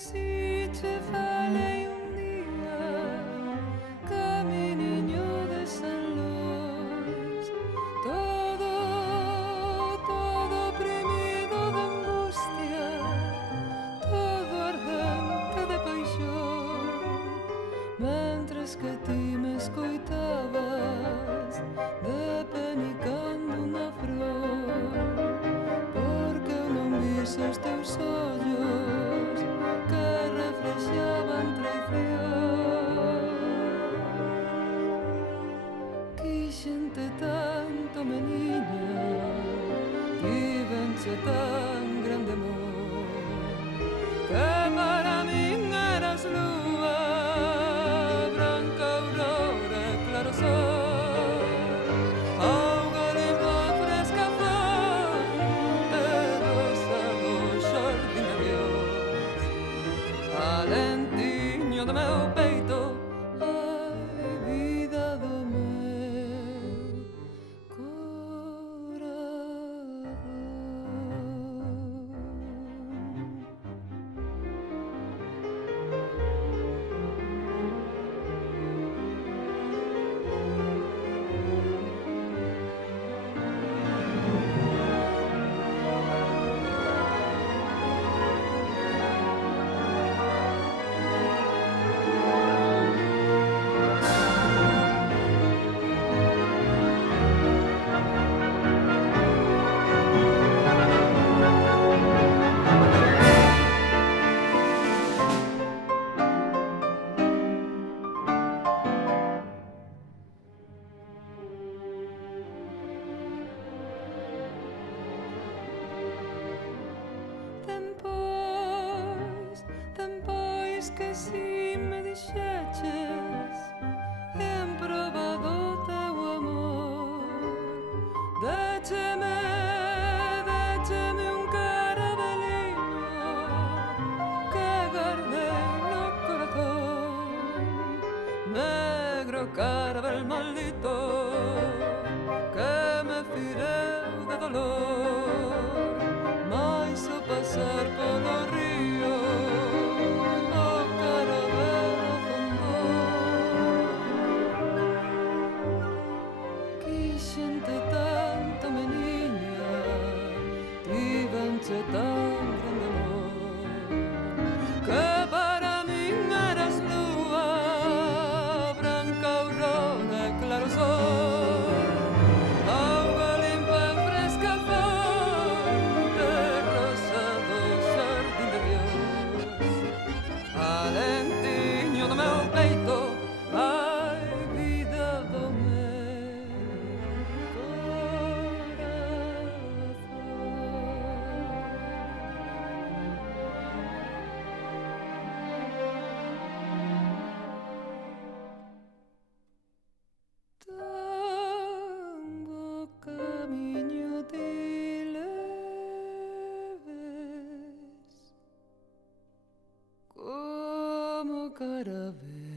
Así te falei día que mi niño de San Luis, todo oprimido de angustia, todo ardente de paixón, mientras que ti me escoitabas depenicando unha flor, porque eu non vi os teus ollos que reflexaban traición. Quixente tanto, meniña, tivenche tan grande amor, que para min eras lúa, branca aurora e claro sol, auga limpa fresca fonte, rosa do xardín de Dios, alentiño do meu peito, ai, vida do meu Tempois que si me dixeches en proba do teu amor, décheme un caravelinho que guardei no corazón, negro caravel maldito que me fireu de dolor, mais o pasar polo río o caravelo afondou. Quixente tanto, meniña, tivenche tan grande amor, que para min eras lúa, branca aurora e claro sol, auga limpa e fresca fonte, rosa do xardín de Dios, alentiño do meu peito, ai, vida do meu corazón. Tan bo camiño ti leves como caravel.